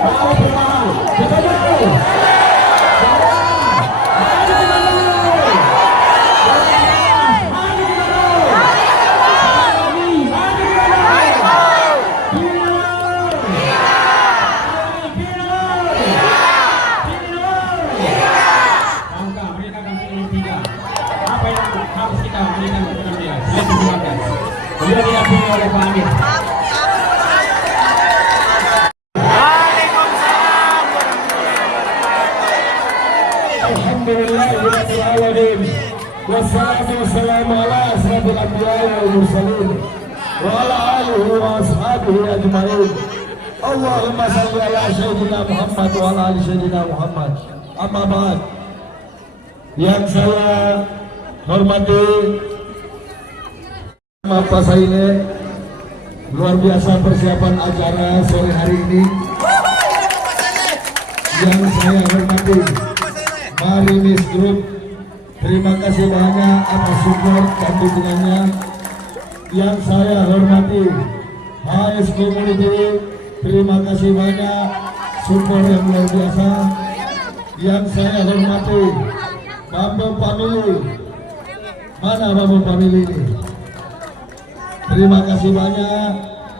Mau bertahan. Betul. Sudah diakui oleh Pak Amir. Alhamdulillahirrahmanirrahim. Wassalatu wassalamu ala asrafil anbiya'i wal mursalin wa ala alihi wa ashabihi ajma'in. Allahumma salli ala sayyidina Muhammad wa ala ali sayyidina Muhammad. Amma ba'd. Yang saya hormati Bapak Saile, luar biasa persiapan acara sore hari ini. Yang saya hormati Marimis Group, terima kasih banyak atas support dan dukungannya. Yang saya hormati HS Community, terima kasih banyak support yang luar biasa. Yang saya hormati Bambang Family, mana Bambang Family ini? Terima kasih banyak.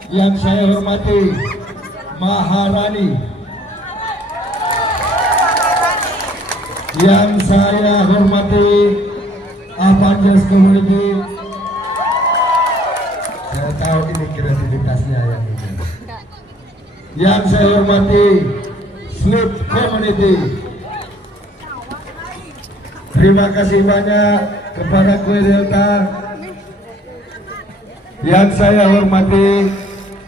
Yang saya hormati Maharani. Yang saya hormati Avengers Community. Saya tahu ini kreativitasnya yang ini. Yang saya hormati Sleep Community. Terima kasih banyak kepada Kue Delta. Yang saya hormati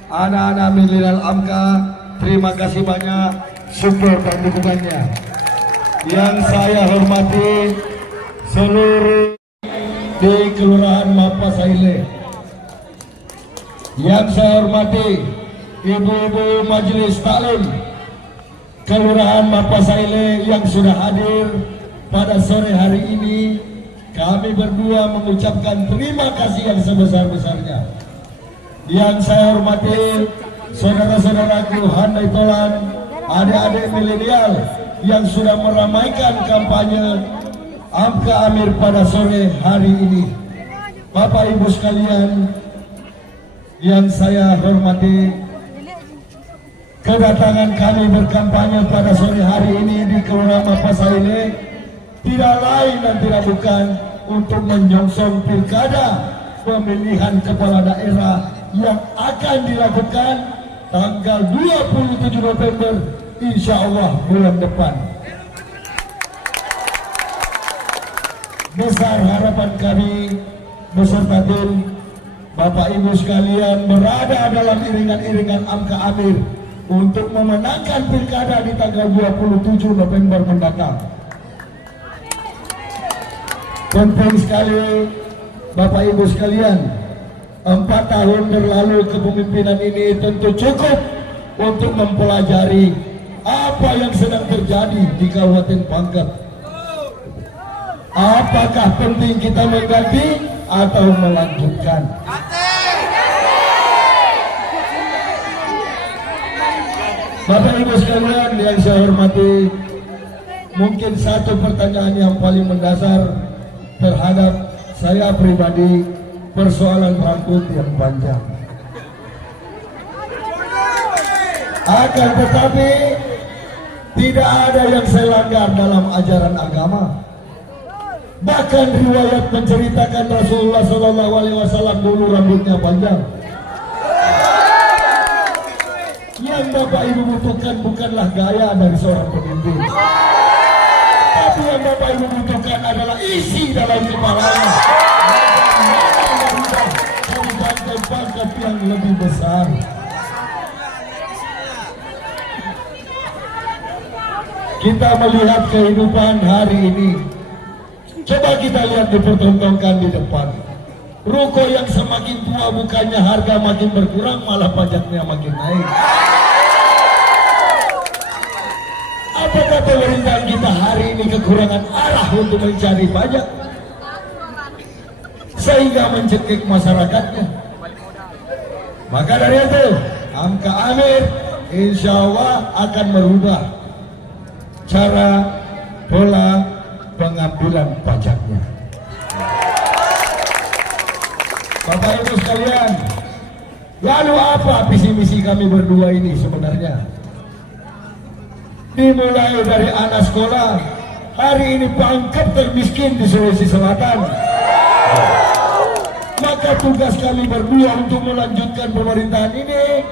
anak-anak Millennial Amka, terima kasih banyak support dan dukungannya. Yang saya hormati seluruh di Kelurahan Mapa Saile. Yang saya hormati ibu-ibu Majelis Taklim Kelurahan Mapa Saile yang sudah hadir pada sore hari ini. Kami berdua mengucapkan terima kasih yang sebesar-besarnya. Yang saya hormati saudara-saudaraku handai tolan, adik-adik milenial yang sudah meramaikan kampanye Amka Amir pada sore hari ini. Bapak Ibu sekalian yang saya hormati, kedatangan kami berkampanye pada sore hari ini di Kelurahan Mapa Saile tidak lain dan tidak bukan untuk menyongsong pilkada pemilihan kepala daerah yang akan dilakukan tanggal 27 November insya Allah bulan depan. Besar harapan kami beserta tim Bapak Ibu sekalian berada dalam iringan-iringan Amka Amir untuk memenangkan pilkada di tanggal 27 November mendatang. Penting sekali Bapak Ibu sekalian, 4 tahun berlalu kepemimpinan ini tentu cukup untuk mempelajari apa yang sedang terjadi di Kabupaten Pangkep. Apakah penting kita mengganti atau melanjutkan? Bapak Ibu sekalian yang saya hormati, mungkin satu pertanyaan yang paling mendasar terhadap saya pribadi, persoalan rambut yang panjang. Akan tetapi tidak ada yang saya langgar dalam ajaran agama. Bahkan riwayat menceritakan Rasulullah SAW dulu rambutnya panjang. Yang Bapak Ibu butuhkan bukanlah gaya dari seorang pemimpin, tapi yang Bapak Ibu butuhkan adalah isi dalam kepalanya. Dari pangkat yang lebih besar. Kita melihat kehidupan hari ini. Coba kita lihat dipertontonkan di depan. Ruko yang semakin tua bukannya harga makin berkurang, malah pajaknya makin naik. Apakah pemerintahan kita hari ini kekurangan arah untuk mencari pajak sehingga mencekik masyarakatnya? Maka dari itu, Amka Amir insya Allah akan merubah cara pola pengambilan pajaknya. Bapak Ibu sekalian, lalu apa visi misi kami berdua ini sebenarnya? Dimulai dari anak sekolah, hari ini pangkat termiskin di Sulawesi Selatan. Maka tugas kami berdua untuk melanjutkan pemerintahan ini,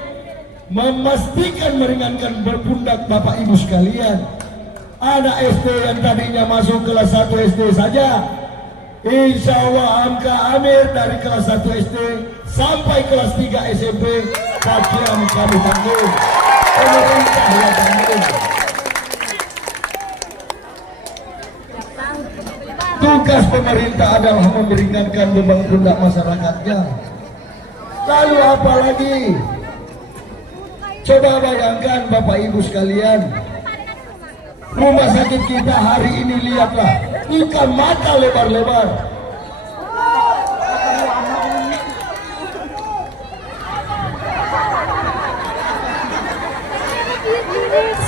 memastikan meringankan berpundak Bapak Ibu sekalian. Anak SD yang tadinya masuk kelas 1 SD saja, insya Allah angka Amir dari kelas 1 SD sampai kelas 3 SMP bagian kami tanggung, pemerintah yang tanggung. Tugas pemerintah adalah meringankan beban pundak masyarakatnya. Lalu apa lagi? Coba bayangkan Bapak Ibu sekalian, rumah sakit kita hari ini, lihatlah, bukan mata lebar-lebar.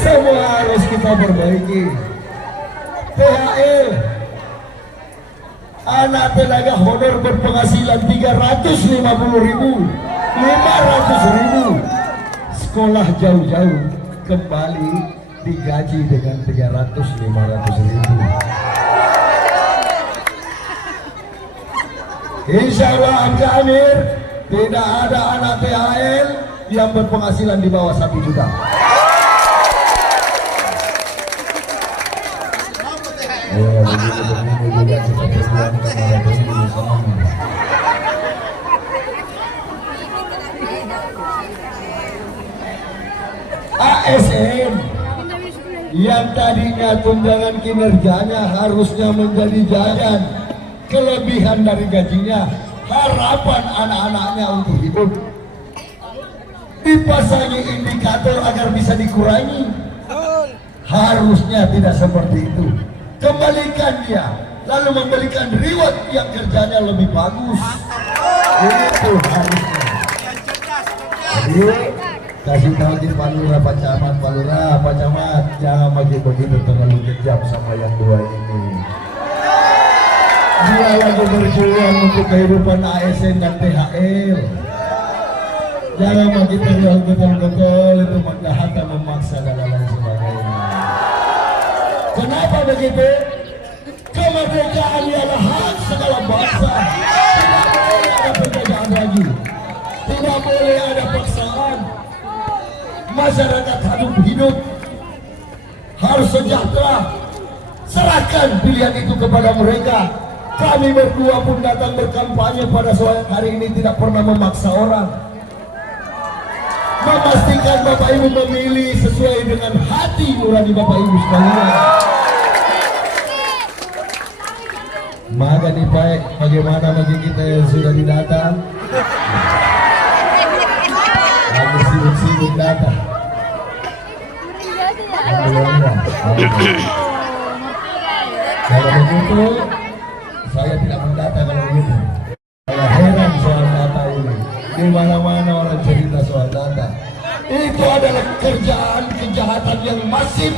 Semua harus kita perbaiki. THR, anak tenaga honor berpenghasilan 350.000, 500.000, sekolah jauh-jauh kembali digaji dengan 300-500.000. Insya Allah angka Amir tidak ada anak THL yang berpenghasilan di bawah 1 juta. ASN yang tadinya tunjangan kinerjanya harusnya menjadi jajan, kelebihan dari gajinya, harapan anak-anaknya untuk hidup, dipasangi indikator agar bisa dikurangi. Harusnya tidak seperti itu. Kembalikan dia, lalu memberikan reward yang kerjanya lebih bagus. Itu harusnya. Jadi kasih tahu di Pak Lurah, Pak Camat, Pak Lurah, Pak Camat, jangan begitu terlalu kejam sama yang dua ini. Dia lagi berjuang untuk kehidupan ASN dan THL. Jangan begitu betul-betul itu mendahat dan memaksa dan lain sebagainya. Kenapa begitu? Kemerdekaan adalah hak segala bangsa. Tidak boleh ada penjajahan lagi. Tidak boleh ada paksaan. Masyarakat hidup harus sejahtera. Serahkan pilihan itu kepada mereka. Kami berdua pun datang berkampanye pada sore hari ini tidak pernah memaksa orang. Memastikan Bapak Ibu memilih sesuai dengan hati nurani Bapak Ibu sekalian. Maka nih baik, bagaimana bagi kita yang sudah didatang? Lagi sibuk-sibuk datang. Kalau begitu, saya tidak mendata kalau begitu. Saya heran soal data ini. Di mana-mana orang cerita soal data. Itu adalah kerjaan kejahatan yang masif.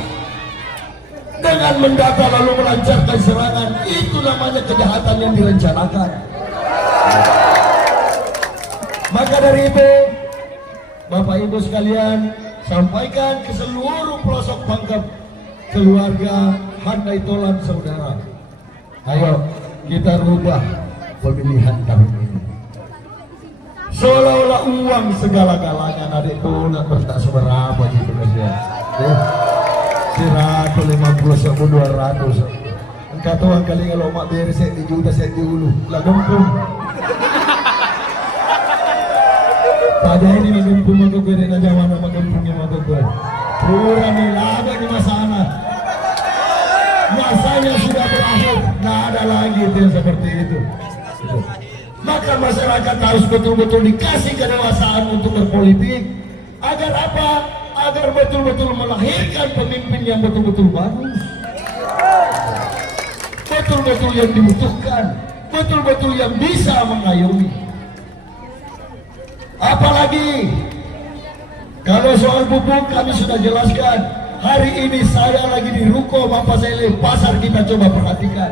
Dengan mendata lalu melancarkan serangan, itu namanya kejahatan yang direncanakan. Maka dari itu, Bapak Ibu sekalian, sampaikan ke seluruh pelosok Pangkep, keluarga, handai tolan saudara. Ayo kita rubah pemilihan tahun ini. Seolah-olah uang segala-galanya, adik tolan bertak seberapa gitu ya. 150 sampai 200. Engkau tahu kali kalau mak beres di juta saya di ulu, lah gempung. Pada ini gempung aku beri aja mana gempungnya mata gue. Pura nih ada di masana. Masanya sudah berakhir, nggak ada lagi itu yang seperti itu. Maka masyarakat harus betul-betul dikasih kedewasaan untuk berpolitik. Agar apa? Agar betul-betul melahirkan pemimpin yang betul-betul bagus, betul-betul yang dibutuhkan, betul-betul yang bisa mengayomi. Apalagi Kalau soal pupuk kami sudah jelaskan. Hari ini saya lagi di Ruko Mampasele pasar, kita coba perhatikan.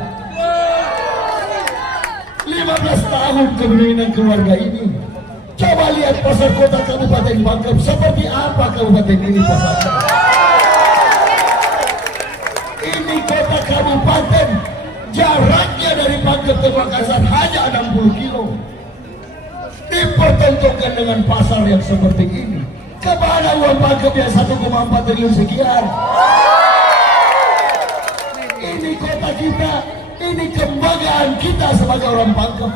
15 tahun kepemimpinan keluarga ini. Coba lihat pasar kota Kabupaten Pangkep, seperti apa kabupaten ini pasarnya. Ini kota kabupaten, jaraknya dari Pangkep ke Makassar hanya 60 kilo. Dipertentukan dengan pasar yang seperti ini. Kemana uang Pangkep yang 1,4 triliun sekian? Ini kota kita, ini kebanggaan kita sebagai orang Pangkep.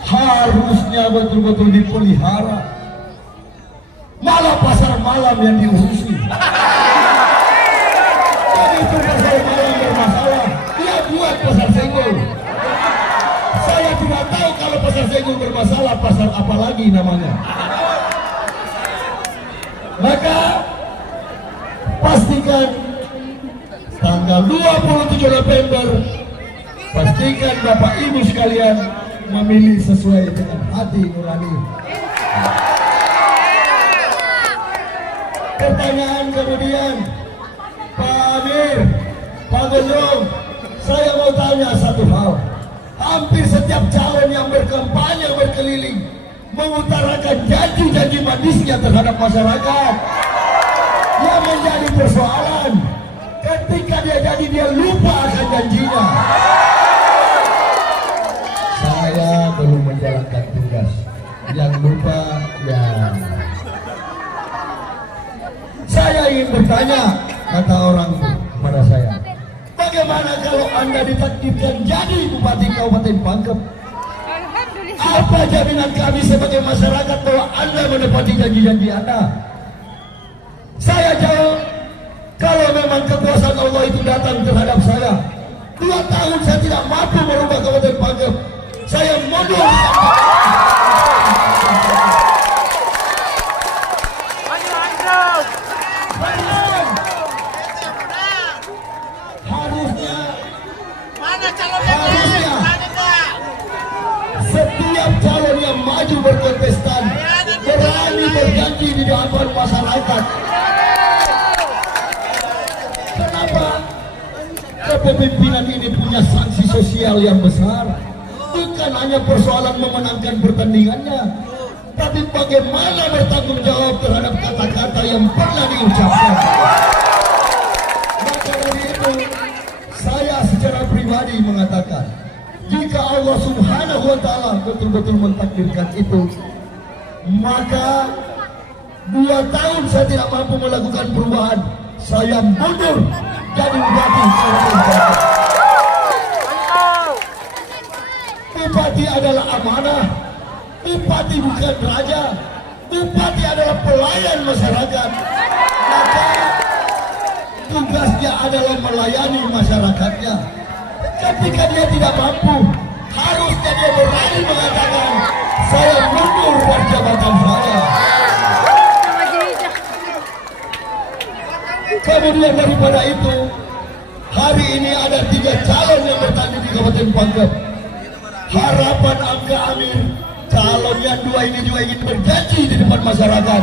Harusnya betul-betul dipelihara. Malah pasar malam yang diurusi. Begitu pasar malam bermasalah, dia buat pasar senggol. Saya tidak tahu kalau pasar senggol bermasalah, pasar apa lagi namanya. Maka pastikan tanggal 27 November, pastikan Bapak Ibu sekalian memilih sesuai dengan hati nurani. Pertanyaan kemudian, Pak Amir, Pak Gendong, saya mau tanya satu hal. Hampir setiap calon yang berkampanye berkeliling mengutarakan janji-janji manisnya terhadap masyarakat. Yang menjadi persoalan, ketika dia jadi dia lupa akan janjinya. Saya belum menjalankan tugas. Yang lupa ya. Saya ingin bertanya, kata orang kepada saya, bagaimana kalau Anda ditakdirkan jadi Bupati Kabupaten Pangkep? Apa jaminan kami sebagai masyarakat bahwa Anda menepati janji-janji Anda? Saya jawab, kalau memang kekuasaan Allah itu datang terhadap saya, 2 tahun saya tidak mampu merubah Kabupaten Pangkep, saya mundur. Setiap calon yang maju berkontestan berani berjanji di depan masyarakat. Kenapa? Kepemimpinan ini punya sanksi sosial yang besar. Bukan hanya persoalan memenangkan pertandingannya, tapi bagaimana bertanggung jawab terhadap kata-kata yang pernah diucapkan. Maka dari itu, saya secara pribadi mengatakan, jika Allah Subhanahu wa Ta'ala betul-betul mentakdirkan itu, maka 2 tahun saya tidak mampu melakukan perubahan, saya mundur jadi bupati. Bupati adalah amanah, bupati bukan raja, bupati adalah pelayan masyarakat. Maka tugasnya adalah melayani masyarakatnya. Ketika dia tidak mampu, harusnya dia berani mengatakan, saya mundur dari jabatan saya. Kemudian daripada itu, hari ini ada 3 calon yang bertanding di Kabupaten Pangkep. Harapan Angga Amir, calon yang 2 ini juga ingin berjanji di depan masyarakat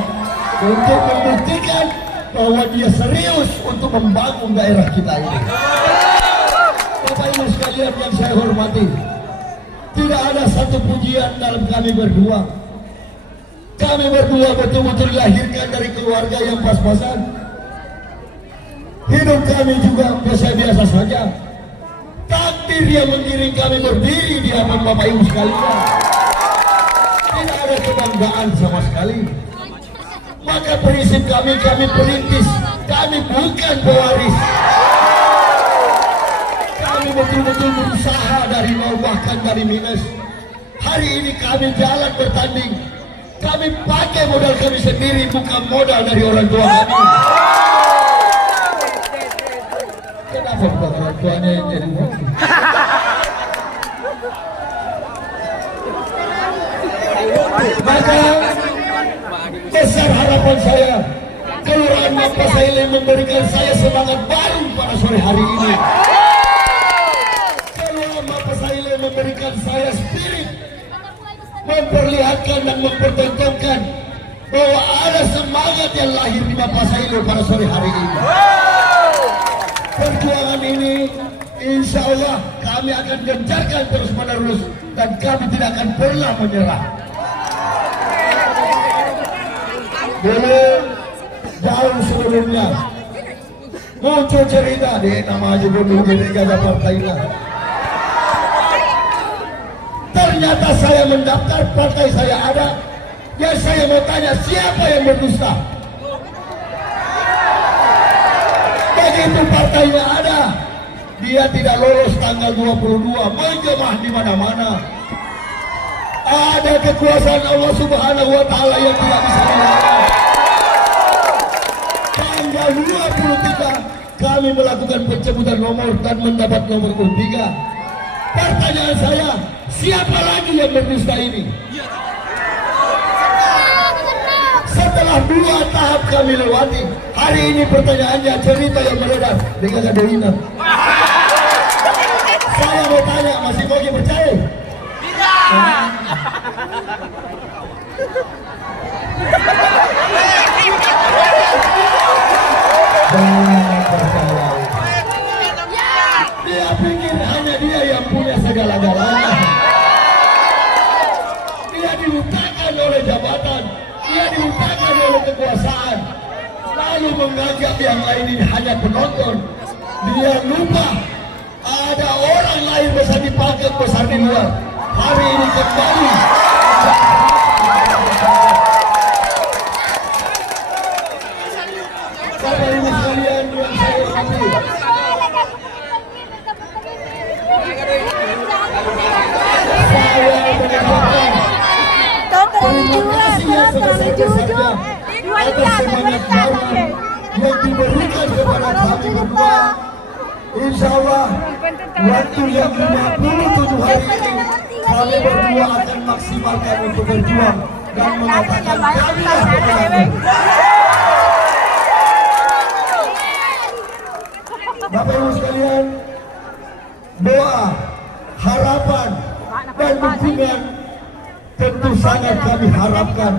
untuk membuktikan bahwa dia serius untuk membangun daerah kita ini. Bapak Ibu sekalian yang saya hormati, tidak ada satu pujian dalam kami berdua. Kami berdua betul-betul dilahirkan dari keluarga yang pas-pasan. Hidup kami juga biasa-biasa saja. Takdir yang mengiring kami berdiri di hadapan Bapak Ibu sekalian. Tidak ada kebanggaan sama sekali. Maka prinsip kami perintis, kami bukan pewaris. Kami betul-betul berusaha dari nol, bahkan dari minus. Hari ini kami jalan bertanding. Kami pakai modal kami sendiri, bukan modal dari orang tua kami. Kenapa bukan orang tuanya yang jadi hoki? Maka besar harapan saya, Kelurahan Mampasele memberikan saya semangat baru pada sore hari ini. Kelurahan Mampasele memberikan saya spirit, memperlihatkan dan mempertontonkan bahwa ada semangat yang lahir di Bapak Sailo pada sore hari ini. Perjuangan ini insya Allah kami akan gencarkan terus menerus dan kami tidak akan pernah menyerah. Dulu jauh sebelumnya muncul cerita di nama Haji Gubernur Gajah Partai lah. Ternyata saya mendaftar, partai saya ada. Ya saya mau tanya, siapa yang berdusta? Begitu partainya ada, dia tidak lolos tanggal 22, menjemah di mana-mana. Ada kekuasaan Allah Subhanahu wa Ta'ala yang tidak bisa dilarang. Tanggal 23 kami melakukan pencabutan nomor dan mendapat nomor 3. Pertanyaan saya, siapa lagi yang berdusta ini? Setelah 2 tahap kami lewati, hari ini pertanyaannya cerita yang beredar dengan Kaderina. Saya mau tanya, masih mau percaya? Tidak. Dia pikir hanya dia yang punya segala-galanya. Dia dilupakan oleh jabatan, dia dilupakan oleh kekuasaan, lalu menganggap yang lain ini hanya penonton. Dia lupa ada orang lain bisa dipakai besar di luar. Hari ini kembali Bapak Ibu sekalian yang saya hormati, saya menyampaikan terima kasih yang sebesar-besarnya atas semangat baru yang diberikan kepada kami berdua. Insya Allah waktu yang 57 hari ini kami berdua akan maksimalkan untuk berjuang dan mengatakan kamilah pemenangnya. Bapak Ibu sekalian, doa, harapan, dan dukungan tentu sangat kami harapkan.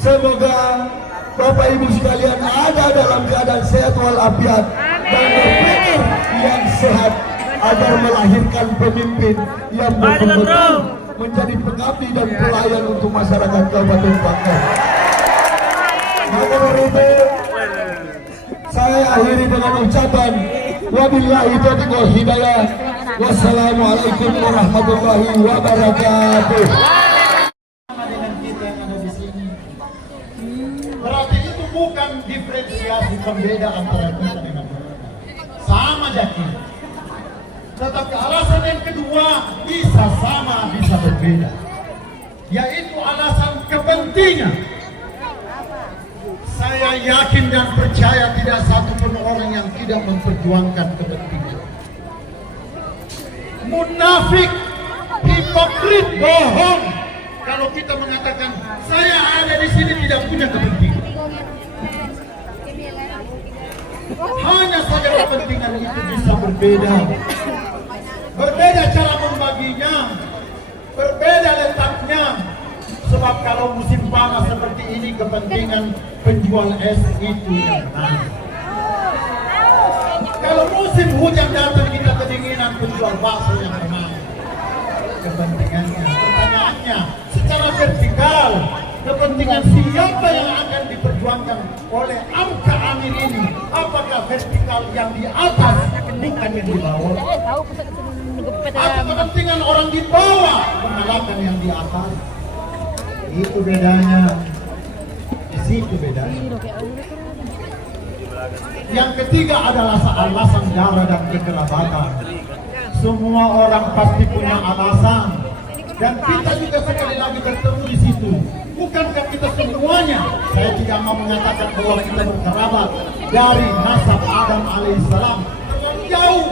Semoga Bapak Ibu sekalian ada dalam keadaan sehat walafiat dan berpikir yang sehat agar melahirkan pemimpin yang betul-betul menjadi pengabdi dan pelayan untuk masyarakat Kabupaten Bangka. Maka dari itu, saya akhiri dengan ucapan wabillahi taufiq wal hidayah. Wassalamualaikum warahmatullahi wabarakatuh. Berarti itu bukan diferensiasi pembeda antara kita dengan mereka. Sama jadi. Tetapi alasan yang kedua bisa sama, bisa berbeda. Yaitu alasan kepentingan. Saya yakin dan percaya tidak satu pun orang yang tidak memperjuangkan kepentingan. Munafik, hipokrit, bohong kalau kita mengatakan saya ada di sini tidak punya kepentingan. Hanya saja kepentingan itu bisa berbeda. Berbeda cara membaginya, berbeda letaknya. Sebab kalau musim panas seperti ini kepentingan penjual es itu yang menang. Kalau musim hujan datang kita kedinginan, penjual bakso yang menang. Kepentingannya, pertanyaannya secara vertikal, kepentingan siapa yang akan diperjuangkan oleh angka Amir ini? Apakah vertikal yang di atas bukan yang di bawah? Atau kepentingan orang di bawah mengalahkan yang di atas? Itu bedanya. Di situ bedanya. Yang ketiga adalah alasan darah dan kekerabatan. Semua orang pasti punya alasan. Dan kita juga sekali lagi bertemu di situ. Bukankah kita semuanya, saya tidak mau mengatakan bahwa kita berkerabat dari nasab Adam alaihissalam terlalu jauh.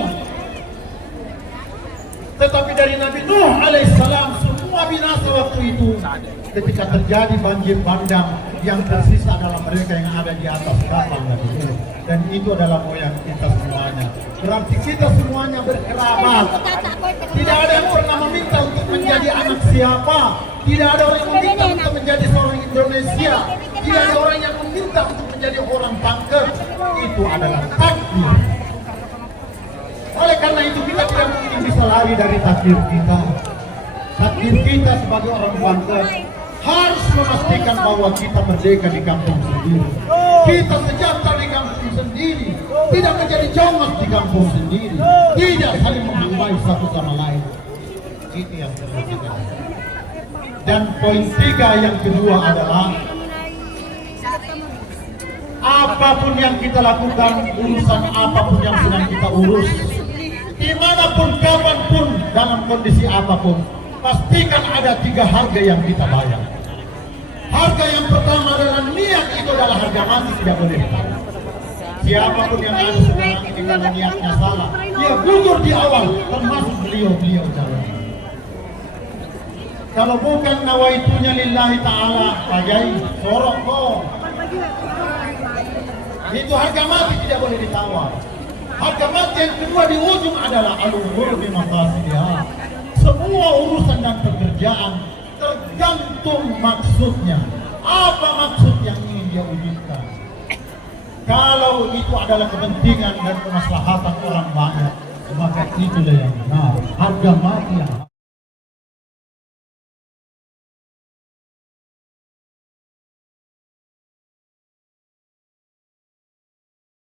Tetapi dari Nabi Nuh alaihissalam semua binasa waktu itu ketika terjadi banjir bandang, yang tersisa adalah mereka yang ada di atas kapal Nabi Nuh. Dan itu adalah moyang kita semuanya. Berarti kita semuanya berkerabat. Tidak ada yang pernah meminta untuk menjadi anak siapa. Tidak ada orang yang meminta untuk menjadi seorang Indonesia tidak ada orang yang meminta untuk menjadi orang kanker. Itu adalah takdir. Oleh karena itu kita tidak mungkin bisa lari dari takdir kita. Takdir kita sebagai orang bangsa harus memastikan bahwa kita merdeka di kampung sendiri. Kita sejahtera di kampung sendiri. Tidak menjadi jongos di kampung sendiri. Tidak saling menghambai satu sama lain. Itu yang perlu kita. Dan poin 3 yang kedua adalah apapun yang kita lakukan, urusan apapun yang sedang kita urus, dimanapun, kapanpun, dalam kondisi apapun, pastikan ada 3 harga yang kita bayar. Harga yang pertama adalah niat, itu adalah harga mati, tidak boleh ditawar. Siapapun yang ada sekarang ini kalau niatnya salah, dia gugur di awal, termasuk beliau jalan. Kalau bukan nawaitunya lillahi ta'ala, Pajai, sorok kok. Itu harga mati tidak boleh ditawar. Harga mati yang kedua di ujung adalah al-umur bimaqasidiha. Semua urusan dan pekerjaan tergantung maksudnya. Apa maksud yang ingin dia wujudkan? Kalau itu adalah kepentingan dan kemaslahatan orang banyak, maka itulah yang benar. Harga mati yang